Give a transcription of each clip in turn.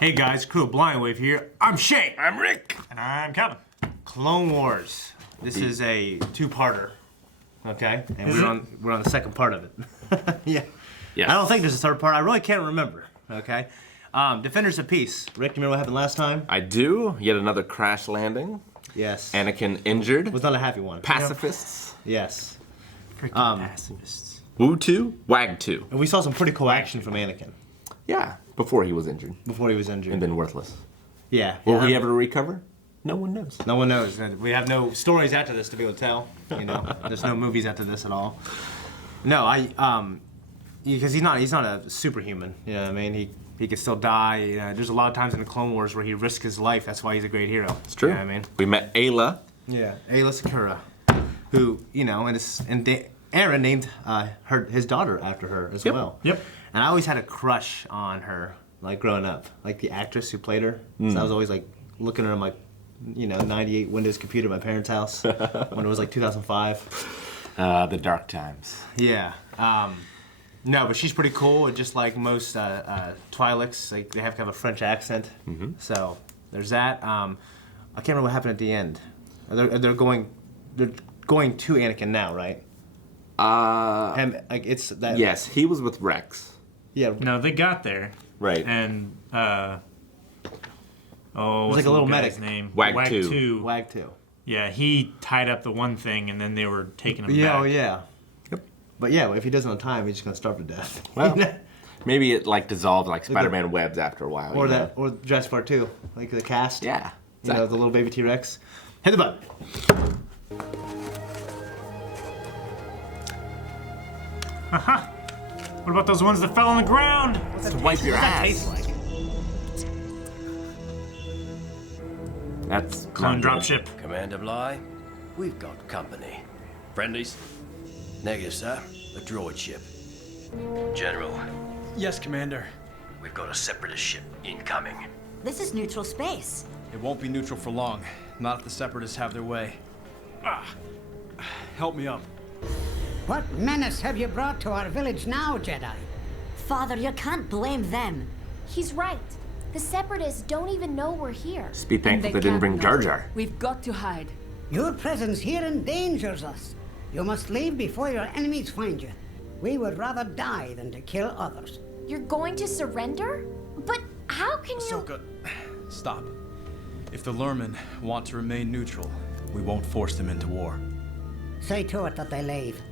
Hey guys, crew of Blind Wave here. I'm Shay. I'm Rick. And I'm Calvin. Clone Wars. This is a two-parter. Okay? And we're on the second part of it. Yeah. Yes. I don't think there's a third part. I really can't remember. Okay? Defenders of Peace. Rick, do you remember what happened last time? I do. Yet another crash landing. Yes. Anakin injured. It was not a happy one. Pacifists. Yes. Freaking pacifists. Woo 2, Wag 2. And we saw some pretty cool action from Anakin Yeah, before he was injured before he was injured. and then worthless. Yeah. Will he ever recover? No one knows. No one knows. We have no stories after this to be able to tell. You know, there's no movies after this at all. No, because he's not a superhuman. You know what I mean? He could still die. There's a lot of times in the Clone Wars where he risked his life. That's why he's a great hero. It's true. You know what I mean? We met Ayla. Yeah, Ayla Secura, who Aaron named his daughter after her as well. Yep. And I always had a crush on her, like growing up, like the actress who played her. So I was always like looking at her on my, 98 Windows computer at my parents' house when it was like 2005. The dark times. Yeah. No, but she's pretty cool. Just like most Twi'leks, like they have kind of a French accent. Mm-hmm. So there's that. I can't remember what happened at the end. They're going to Anakin now, right? And like it's that. Yes, he was with Rex. Yeah. No, they got there. Right. And, what's like a little the guy's medic. name? Wag 2. Wag 2. Yeah, he tied up the one thing, and then they were taking him Yeah. back. Oh yeah. Yep. But yeah, if he doesn't on time, he's just gonna starve to death. Well, maybe it like dissolved like Spider-Man webs after a while. Or you know? or Jurassic Park 2, like the cast. Yeah. You know, the little baby T-Rex. Hit the button. Haha. What about those ones that fell on the ground? To wipe your ass. Tastes like. That's Clone not good. dropship. Commander Bly, we've got company. Friendlies? Negative, sir. A droid ship. General, Yes, Commander. we've got a separatist ship incoming. This is neutral space. It won't be neutral for long. Not if the Separatists have their way. Help me up. What menace have you brought to our village now, Jedi? Father, you can't blame them. He's right. The Separatists don't even know we're here. Just be thankful they didn't bring Jar Jar. We've got to hide. Your presence here endangers us. You must leave before your enemies find you. We would rather die than to kill others. You're going to surrender? But how can you... Ahsoka, stop. If the Lurmen want to remain neutral, we won't force them into war. Say to it that they leave.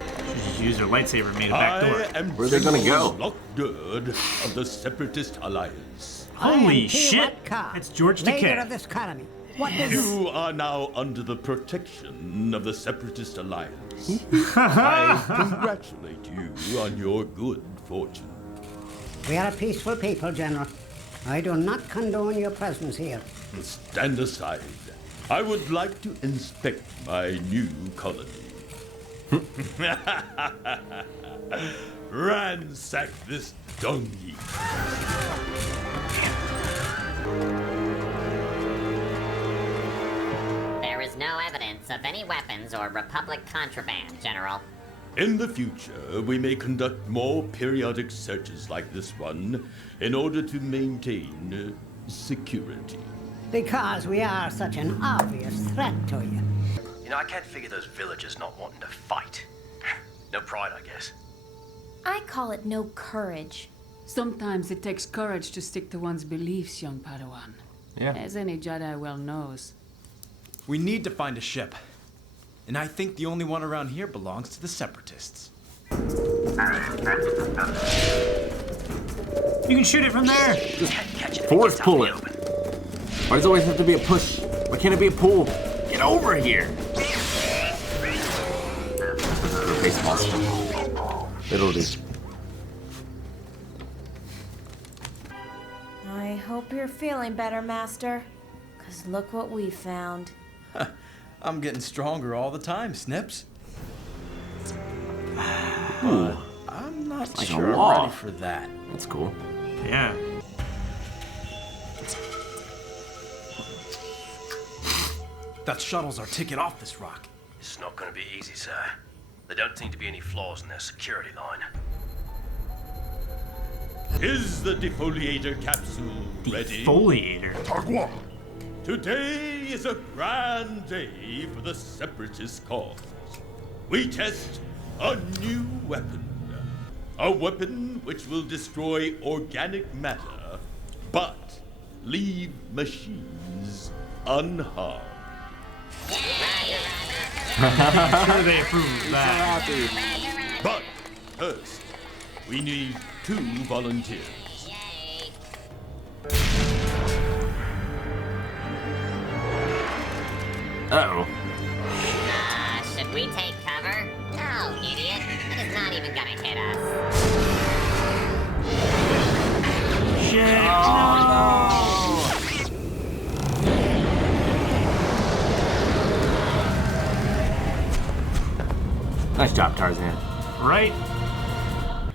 Just use their lightsaber and made a back door. Where are they gonna go? Lockdoor of the Separatist Alliance. Holy I am shit! T-Watt It's George leader Takei. of this colony. What is... You are now under the protection of the Separatist Alliance. I congratulate you on your good fortune. We are a peaceful people, General. I do not condone your presence here. Stand aside. I would like to inspect my new colony. Ransack this dung heap. There is no evidence of any weapons or Republic contraband, General. In the future, we may conduct more periodic searches like this one in order to maintain security. Because we are such an obvious threat to you. You know, I can't figure those villagers not wanting to fight. No pride, I guess. I call it no courage. Sometimes it takes courage to stick to one's beliefs, young Padawan. Yeah. As any Jedi well knows. We need to find a ship. And I think the only one around here belongs to the Separatists. You can shoot it from there. Force pull it. Why does it always have to be a push? Why can't it be a pull? Get over here! Baseball. It'll do. I hope you're feeling better, Master. Because look what we found. I'm getting stronger all the time, Snips. Ooh, I'm not like a sure wall. I'm ready for that. that's cool. Yeah. That shuttle's our ticket off this rock. It's not going to be easy, sir. There don't seem to be any flaws in their security line. Is the defoliator capsule ready? Defoliator? Tagua! Today is a grand day for the Separatist cause. We test a new weapon. A weapon which will destroy organic matter, but leave machines unharmed. I'm sure they approve of that. But first, we need 2 volunteers. Uh-oh. Should we take cover? No, idiot. It is not even gonna hit us. Shit! Nice job, Tarzan. Right?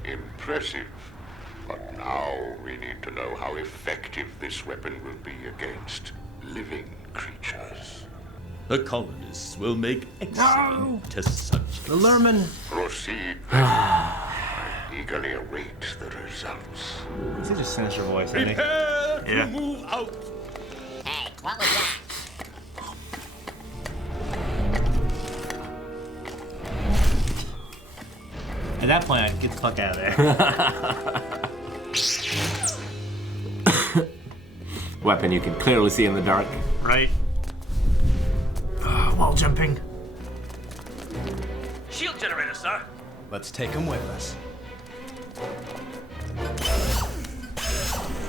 Impressive. But now we need to know how effective this weapon will be against living creatures. The colonists will make excellent test subjects. The Lurmen. Proceed. I eagerly await the results. Such a sinister voice, isn't he? Prepare to Yeah. move out. Hey, what was that? At that point, I'd get the fuck out of there. Weapon you can clearly see in the dark. Right. Wall jumping. Shield generator, sir. Let's take him with us.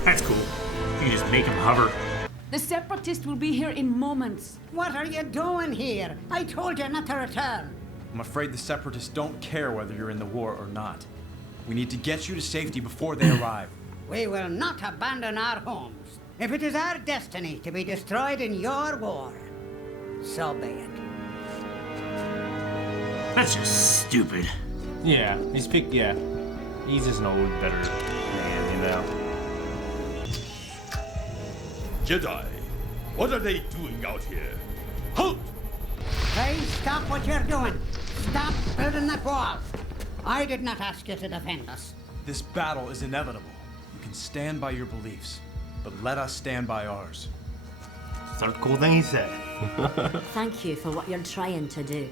That's cool. You just make him hover. The Separatists will be here in moments. What are you doing here? I told you not to return. I'm afraid the Separatists don't care whether you're in the war or not. We need to get you to safety before they arrive. We will not abandon our homes. If it is our destiny to be destroyed in your war, so be it. That's just stupid. Yeah, he's he's just an old, better man, you know. Jedi, what are they doing out here? Halt! Hey, stop what you're doing. Stop building that wall. I did not ask you to defend us. This battle is inevitable. You can stand by your beliefs, but let us stand by ours. That's a cool thing he said. Thank you for what you're trying to do.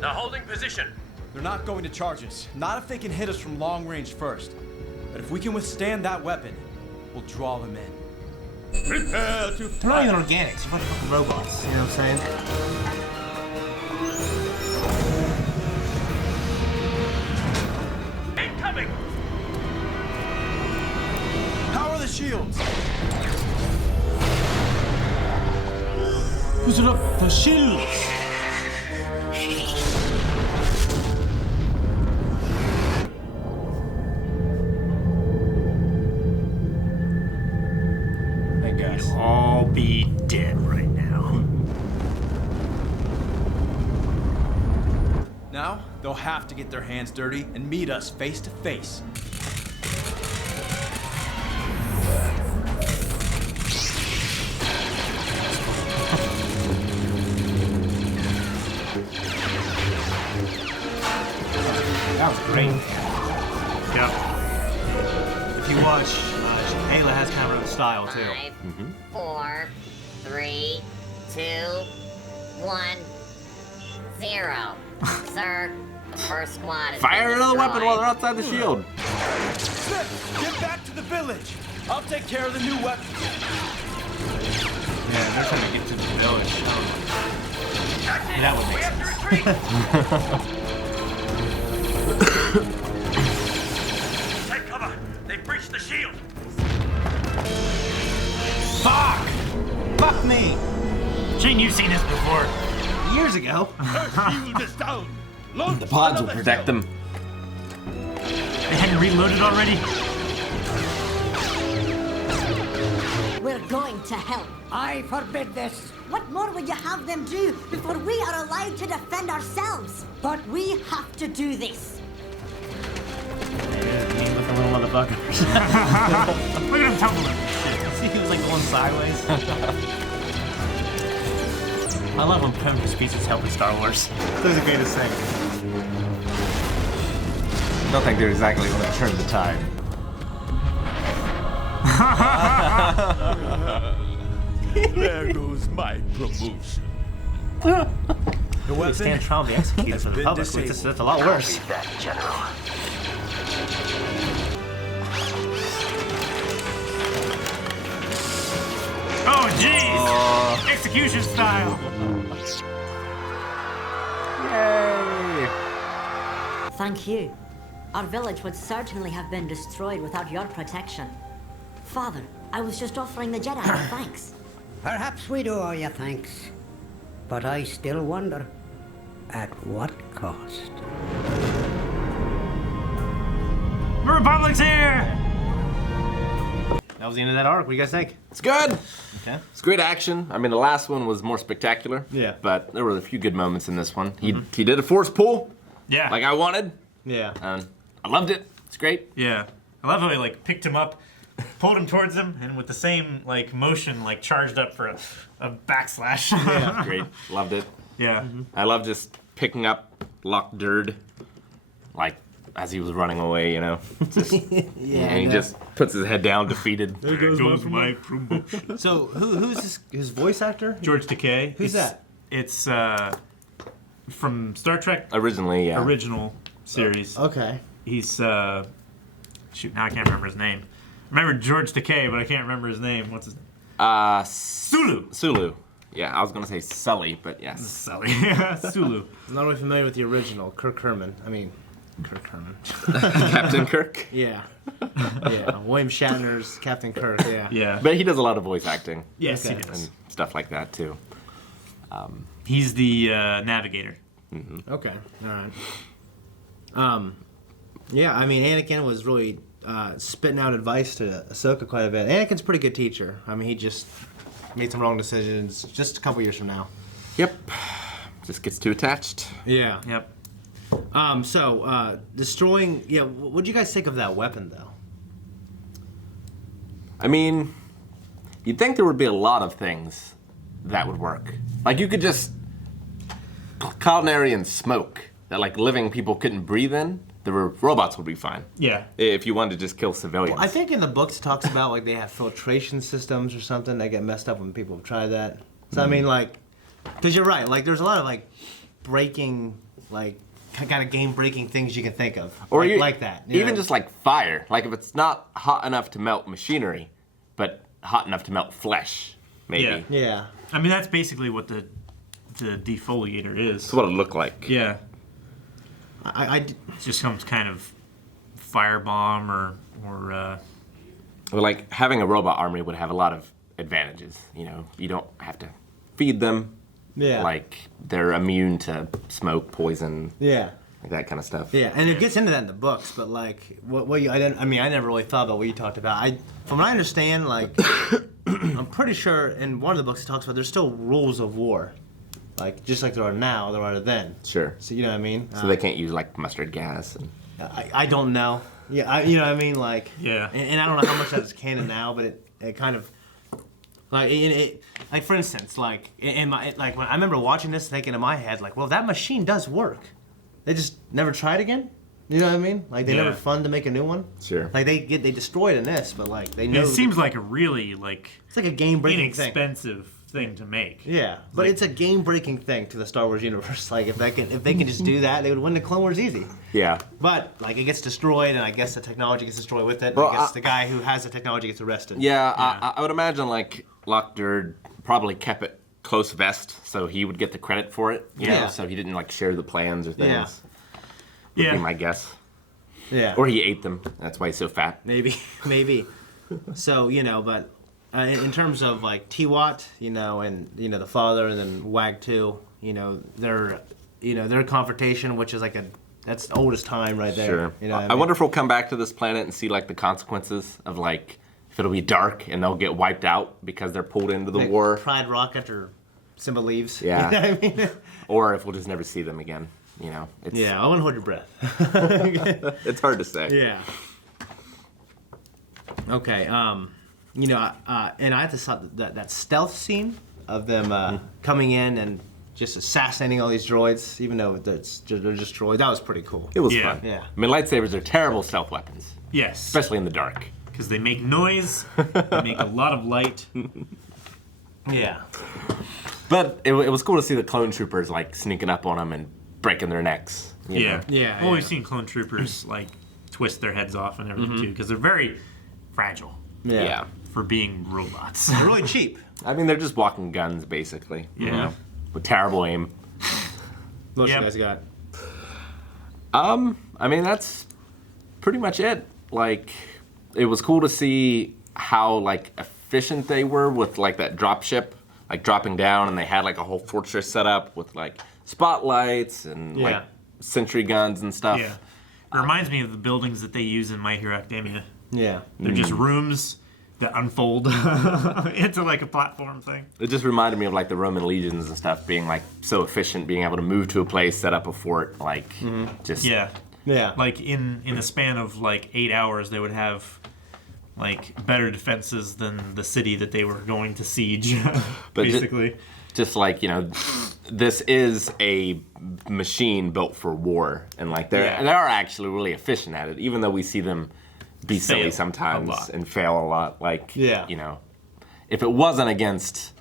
Now holding position. They're not going to charge us. Not if they can hit us from long range first. But if we can withstand that weapon, we'll draw them in. Prepare to They're not even organics. They're fucking robots. You know what I'm saying? Incoming! Power the shields! Who's it up? The shields! I guess. You'd all be dead right now. Now, they'll have to get their hands dirty and meet us face to face. That was great. Yep. If you watch, Ayla has kind of a style too. 5, 4, 3, 2, 1, 0. Sir, the first squad is Fire another weapon while they're outside the shield. Smith, get back to the village. I'll take care of the new weapon. Yeah, they're trying to get to the village. That would make sense. Take cover. They breached the shield. Fuck! Fuck me! Shane, you've seen this before. Years ago. shield is down. Launch The pods will another protect shell. them. They hadn't reloaded already? We're going to help. I forbid this. What more would you have them do before we are allowed to defend ourselves? But we have to do this. Mean looking little motherfuckers. Look at him tumbling. See, he was like going sideways. I love when primitive species help in Star Wars. They're the greatest thing. I don't think they're exactly going to turn the tide. There goes my promotion. The weapon stand trial be executed for the public. That's a lot worse. That, General. Oh, jeez! Execution style. Yay! Thank you. Our village would certainly have been destroyed without your protection. Father, I was just offering the Jedi our thanks. Perhaps we do owe you thanks. But I still wonder, at what cost? The Republic's here! That was the end of that arc. What do you guys think? It's good. Okay. It's great action. I mean, the last one was more spectacular. Yeah. But there were a few good moments in this one. He did a force pull. Yeah. Like I wanted. Yeah. And I loved it. It's great. Yeah. I love how he like picked him up, pulled him towards him, and with the same like motion, like charged up for a backslash. Yeah. Great. Loved it. Yeah. I love just picking up Lockdurd, like as he was running away, you know. Just, and he just puts his head down, defeated. There goes my promotion. So who's his voice actor? George Takei. Who's that? It's from Star Trek Originally, yeah. original series. Okay. He's shoot, now I can't remember his name. I remember George Takei, but I can't remember his name. What's his name? Sulu. Sulu. Yeah, I was gonna say Sully, but yes. Sully. Sulu. I'm not really familiar with the original. Kirk Herman. Captain Kirk. Yeah. Yeah. William Shatner's Captain Kirk. Yeah. Yeah. But he does a lot of voice acting. Yes, Okay. he does. And stuff like that too. He's the navigator. Okay. All right. Yeah. I mean, Anakin was really spitting out advice to Ahsoka quite a bit. Anakin's a pretty good teacher. I mean, he just made some wrong decisions just a couple years from now. Yep. Just gets too attached. Yeah. Yep. So destroying. Yeah. What'd you guys think of that weapon, though? I mean, you'd think there would be a lot of things that would work. Like you could just culinary and smoke that like living people couldn't breathe in. The robots would be fine. Yeah. If you wanted to just kill civilians. I think in the books it talks about like they have filtration systems or something that get messed up when people have tried that. So I mean, like, because you're right. Like, there's a lot of like breaking, like kind of game-breaking things you can think of, or like that. You even know? just like fire. Like if it's not hot enough to melt machinery, but hot enough to melt flesh, maybe. Yeah. Yeah. I mean, that's basically what the defoliator is. That's what it looked like. Yeah. It just some kind of firebomb or Well, like having a robot army would have a lot of advantages. You know, you don't have to feed them. Yeah. Like they're immune to smoke, poison. Yeah. Like that kind of stuff. Yeah, and it gets into that in the books, but like what you I never really thought about what you talked about. From what I understand, like I'm pretty sure in one of the books it talks about there's still rules of war. Like just like there are now, there are then. Sure. So you know what I mean? So they can't use like mustard gas. And... I don't know. Yeah, you know what I mean? Like yeah. And I don't know how much that is canon now, but it kind of like for instance, like in my like when I remember watching this, thinking in my head like, well, that machine does work. They just never tried again. You know what I mean? Like they never fund to make a new one. Sure. Like they destroyed in this, but like they know. It seems like a really it's like a game-breaking inexpensive thing to make. Yeah, but it's a game-breaking thing to the Star Wars universe. Like if they can just do that, they would win the Clone Wars easy. Yeah. But like it gets destroyed, and I guess the technology gets destroyed with it. Well, I guess the guy who has the technology gets arrested. Yeah, I would imagine like Lockdurd probably kept it close vest, so he would get the credit for it. You know, so he didn't like share the plans or things. Would be my guess. Yeah. Or he ate them. That's why he's so fat. Maybe. So but in terms of like T-Watt, and the father, and then Wag 2, their confrontation, which is like that's the oldest time right there. Sure. You know what I wonder if we'll come back to this planet and see like the consequences of like if it'll be dark and they'll get wiped out because they're pulled into the war. Pride rocket or Simba leaves. Yeah. You know what I mean? Or if we'll just never see them again. It's, I wouldn't hold your breath. It's hard to say. Yeah. Okay. And I have to saw that stealth scene of them coming in and just assassinating all these droids, even though they're just droids. That was pretty cool. It was fun. Yeah. I mean, lightsabers are terrible stealth weapons. Yes. Especially in the dark. Because they make noise, they make a lot of light. Yeah. But it was cool to see the clone troopers like sneaking up on them and breaking their necks. you know? Well, we've seen clone troopers like twist their heads off and everything too, because they're very fragile. Yeah. For being robots. They're really cheap. I mean, they're just walking guns, basically. Yeah. You know, with terrible aim. What else you guys got? I mean, that's pretty much it. Like, it was cool to see how, like, efficient they were with, like, that drop ship, like, dropping down, and they had, like, a whole fortress set up with, like, spotlights and, like, sentry guns and stuff. Yeah. It reminds me of the buildings that they use in My Hero Academia. Yeah. They're just rooms that unfold into like a platform thing. It just reminded me of like the Roman legions and stuff being like so efficient, being able to move to a place, set up a fort, like just Yeah. Like in the span of like 8 hours, they would have like better defenses than the city that they were going to siege. But basically. Just like, you know, this is a machine built for war, and like they are actually really efficient at it, even though we see them be silly sometimes and fail a lot. Like, you know, if it wasn't against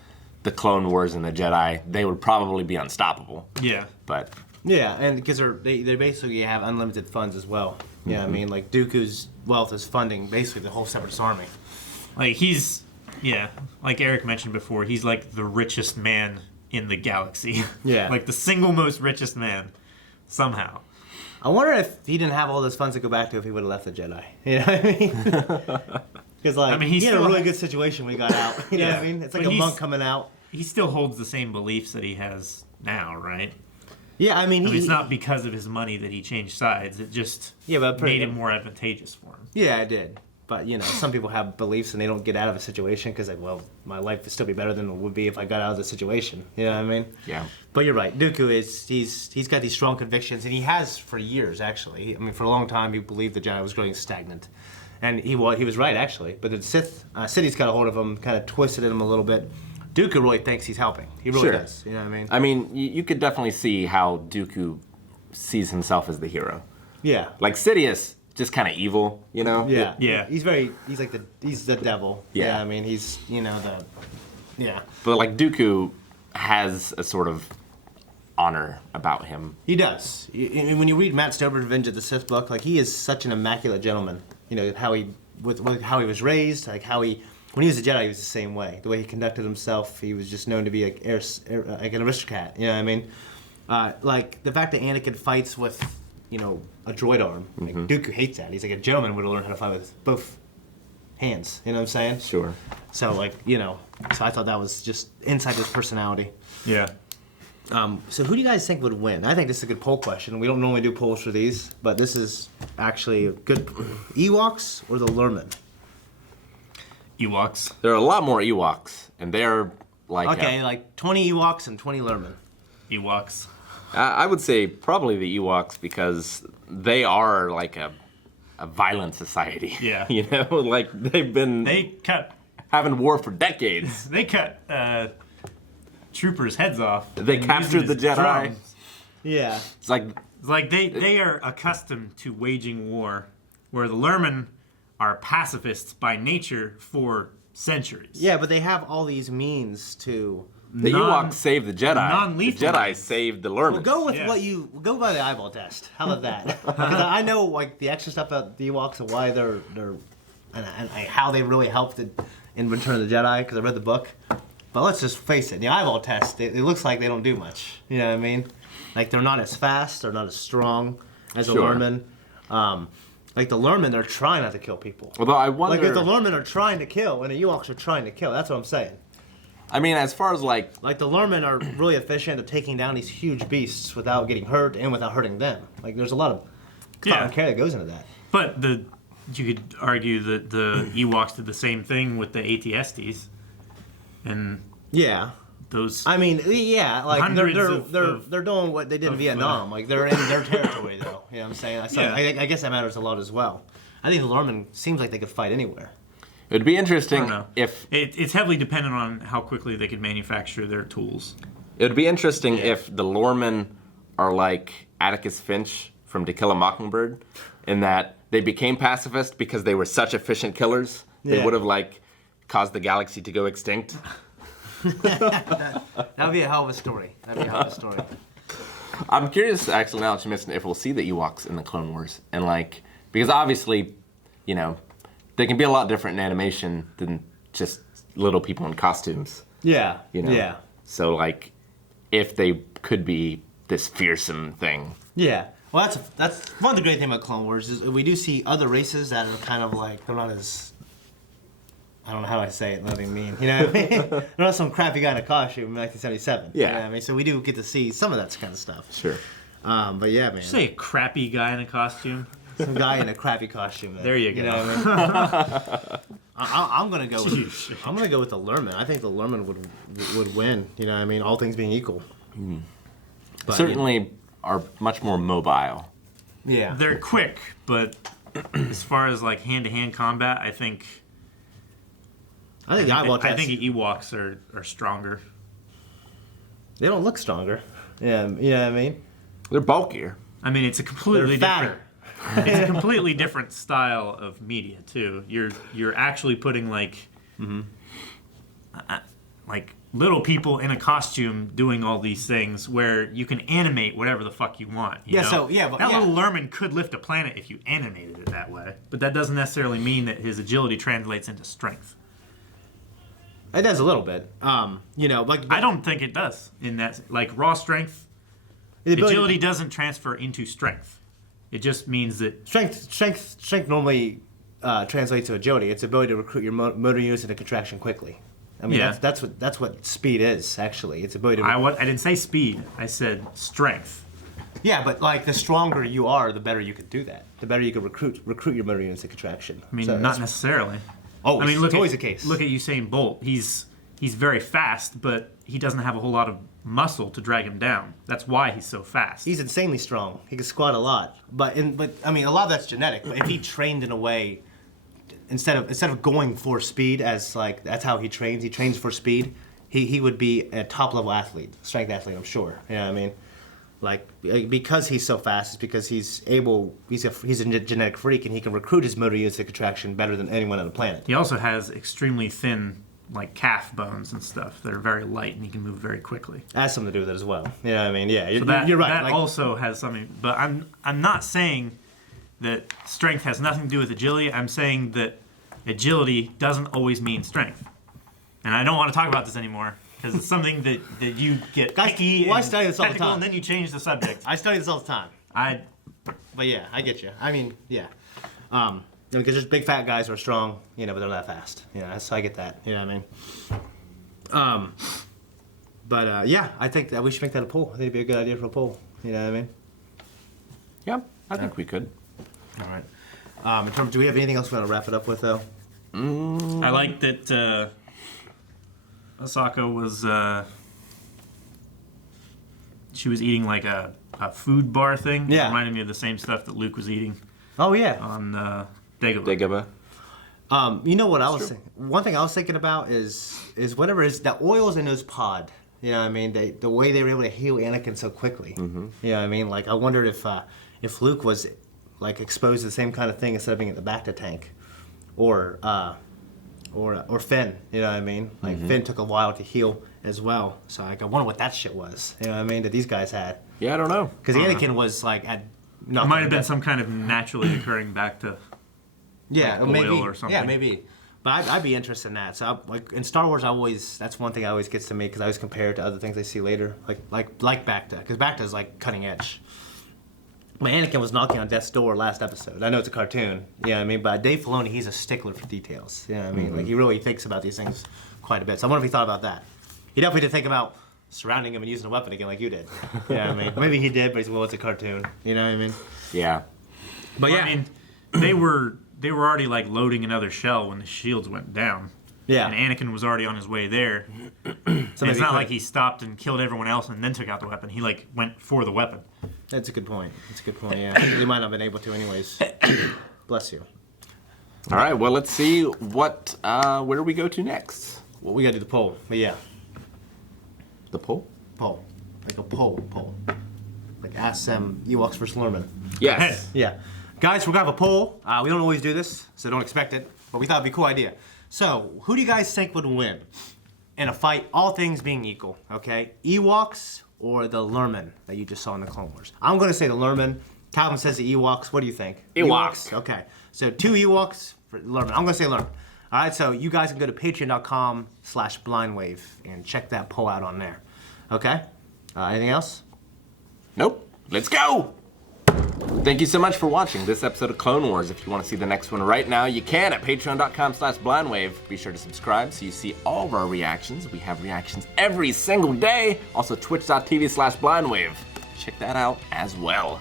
the Clone Wars and the Jedi, they would probably be unstoppable. Yeah. But and because they basically have unlimited funds as well. Yeah, I mean, like Dooku's wealth is funding basically the whole Separatist army. Like like Eric mentioned before, he's like the richest man in the galaxy. Yeah. Like the single most richest man, somehow. I wonder if he didn't have all those funds to go back to if he would have left the Jedi. You know what I mean? Because like, he had a really good situation when he got out. You know what I mean? It's like a monk coming out. He still holds the same beliefs that he has now, right? Yeah, I mean, it's not because of his money that he changed sides. It just made it more advantageous for him. Yeah, it did. But, you know, some people have beliefs and they don't get out of a situation because, like, well, my life would still be better than it would be if I got out of the situation. You know what I mean? Yeah. But you're right. Dooku he's got these strong convictions, and he has for years, actually. I mean, for a long time, he believed the Jedi was growing stagnant. And he was right, actually. But the Sith cities got a hold of him, kind of twisted him a little bit. Dooku really thinks he's helping. He really does. You know what I mean? I mean, you could definitely see how Dooku sees himself as the hero. Yeah. Like Sidious, just kind of evil, you know? Yeah. He's the devil. Yeah. I mean, he's, you know, But like Dooku has a sort of honor about him. He does. When you read Matt Stover's Revenge of the Sith book, like, he is such an immaculate gentleman. You know, how he was raised, like how when he was a Jedi, he was the same way. The way he conducted himself, he was just known to be like an aristocrat. You know what I mean? Like the fact that Anakin fights with, you know, a droid arm. Like, Dooku hates that. He's like, a gentleman would have learned how to fight with both hands. You know what I'm saying? Sure. So, like, you know, so I thought that was just inside his personality. Yeah. So who do you guys think would win? I think this is a good poll question. We don't normally do polls for these, but this is actually a good. Ewoks or the Lurmen? Ewoks. There are a lot more Ewoks, and they're like... like 20 Ewoks and 20 Lurmen. Ewoks. I would say probably the Ewoks because they are like a violent society. Yeah. You know, like they cut having war for decades. They cut troopers' heads off. They captured the Jedi. Drums. Yeah. It's like they are accustomed to waging war, where the Lurmen are pacifists by nature for centuries. Yeah, but they have all these means to. The Ewoks saved the Jedi. Non-lethal. The Jedi saved the Lurmen. Well, go with go by the eyeball test. How about that? Because I know like the extra stuff about the Ewoks and why they're and how they really helped in Return of the Jedi because I read the book. But let's just face it, the eyeball test, it looks like they don't do much. You know what I mean? Like they're not as fast, they're not as strong as the Lurmen. Like the Lurmen, they're trying not to kill people. Although I wonder, like if the Lurmen are trying to kill and the Ewoks are trying to kill, that's what I'm saying. I mean, as far as like the Lurmen are really efficient at taking down these huge beasts without getting hurt and without hurting them. Like there's a lot of thought and care that goes into that. But you could argue that the Ewoks did the same thing with the AT-STs, and those. I mean, like they're doing what they did in of, Vietnam. Like they're in their territory, though. You know what I'm saying? I guess that matters a lot as well. I think the Lurmen seems like they could fight anywhere. It'd be interesting if it's heavily dependent on how quickly they could manufacture their tools. It would be interesting if the Lurmen are like Atticus Finch from To Kill a Mockingbird, in that they became pacifist because they were such efficient killers. They would have like caused the galaxy to go extinct. That would be a hell of a story. I'm curious, actually, now that you mentioned, if we'll see the Ewoks in the Clone Wars, and like, because obviously, you know, they can be a lot different in animation than just little people in costumes. Yeah. You know? Yeah. So like, if they could be this fearsome thing. Yeah. Well, that's one of the great things about Clone Wars is we do see other races that are kind of like they're not as I don't know how I say it, nothing mean. You know what I mean? They're not some crappy guy in a costume in 1977. Yeah. You know what I mean? So we do get to see some of that kind of stuff. Sure. But yeah, man. Did you say a crappy guy in a costume? Some guy in a crappy costume. There you go. You know what I mean? I'm gonna go with the Lurmen. I think the Lurmen would win. You know what I mean? All things being equal. But, certainly are much more mobile. Yeah. They're quick, but as far as like hand-to-hand combat, I think Ewoks are stronger. They don't look stronger. Yeah, you know what I mean? They're bulkier. I mean, it's a completely fatter. It's a completely different style of media too. You're actually putting like little people in a costume doing all these things where you can animate whatever the fuck you want. You know? But that little Lurmen could lift a planet if you animated it that way, but that doesn't necessarily mean that his agility translates into strength. It does a little bit. You know, like I don't think it does in that like raw strength. Agility doesn't transfer into strength. It just means that strength normally translates to agility. It's the ability to recruit your motor units into contraction quickly. I mean, that's what speed is actually. It's ability to. I didn't say speed. I said strength. Yeah, but like the stronger you are, the better you could do that. The better you could recruit your motor units into contraction. I mean, not necessarily. Oh, I mean, look it's always the case. Look at Usain Bolt. He's very fast, but he doesn't have a whole lot of muscle to drag him down. That's why he's so fast. He's insanely strong. He can squat a lot. But I mean, a lot of that's genetic. But if he trained in a way, instead of going for speed as like that's how he trains. He trains for speed. He would be a top level athlete, strength athlete. I'm sure. You know what I mean? Like because he's so fast, it's because he's a genetic freak and he can recruit his motor units to contraction better than anyone on the planet. He also has extremely thin like calf bones and stuff that are very light and he can move very quickly. Has something to do with it as well. You know what I mean? Yeah, you're right. That also has something, but I'm not saying that strength has nothing to do with agility. I'm saying that agility doesn't always mean strength. And I don't want to talk about this anymore because it's something that you get picky I study this all the time. and then you change the subject. I study this all the time. But yeah, I get you. I mean, yeah. Because there's big fat guys who are strong, you know, but they're not fast. Yeah, so I get that. You know what I mean? But yeah, I think that we should make that a poll. I think it'd be a good idea for a poll. You know what I mean? Yeah, I think we could. All right. In terms, do we have anything else we want to wrap it up with, though? I like that Ahsoka was she was eating like a food bar thing. Yeah. It reminded me of the same stuff that Luke was eating. Oh yeah. On Dagobah. You know what I was thinking? One thing I was thinking about is whatever is the oils in those pod. You know what I mean? The way they were able to heal Anakin so quickly. Mm-hmm. You know what I mean? Like I wondered if Luke was like exposed to the same kind of thing instead of being at the Bacta tank, or Finn. You know what I mean? Like Finn took a while to heal as well. So like I wonder what that shit was. You know what I mean? That these guys had. Yeah, I don't know. Because Anakin was like at. It might have been some kind of naturally occurring back to like oil maybe or something. Yeah, maybe. But I'd be interested in that. So like in Star Wars, that's one thing that always gets to me because I always compare it to other things I see later, like Bacta, because Bacta is like cutting edge. But Anakin was knocking on death's door last episode. I know it's a cartoon, you know what I mean? But Dave Filoni, he's a stickler for details. You know what I mean? Like he really thinks about these things quite a bit. So I wonder if he thought about that. He definitely did think about surrounding him and using a weapon again like you did. You know what I mean? Maybe he did, but he's well, it's a cartoon. You know what I mean? Yeah. But yeah, I mean, they were already like loading another shell when the shields went down. Yeah. And Anakin was already on his way there. And it's not like he stopped and killed everyone else and then took out the weapon. He like went for the weapon. That's a good point. Yeah. They might not have been able to anyways. Bless you. All right. Well, let's see what where do we go to next? Well, we gotta do the poll. But yeah. The poll? Poll. Like a poll. Like ask them Ewoks versus Lurmen. Yes. Yeah. Guys, we're gonna have a poll. We don't always do this, so don't expect it, but we thought it'd be a cool idea. So, who do you guys think would win in a fight, all things being equal, okay? Ewoks or the Lurmen that you just saw in the Clone Wars? I'm gonna say the Lurmen. Calvin says the Ewoks. What do you think? Ewoks. Okay, so 2 Ewoks for Lurmen. I'm gonna say Lurmen. All right, so you guys can go to patreon.com/blindwave and check that poll out on there. Okay? Anything else? Nope. Let's go! Thank you so much for watching this episode of Clone Wars. If you want to see the next one right now, you can at patreon.com/blindwave. Be sure to subscribe so you see all of our reactions. We have reactions every single day. Also, twitch.tv/blindwave. Check that out as well.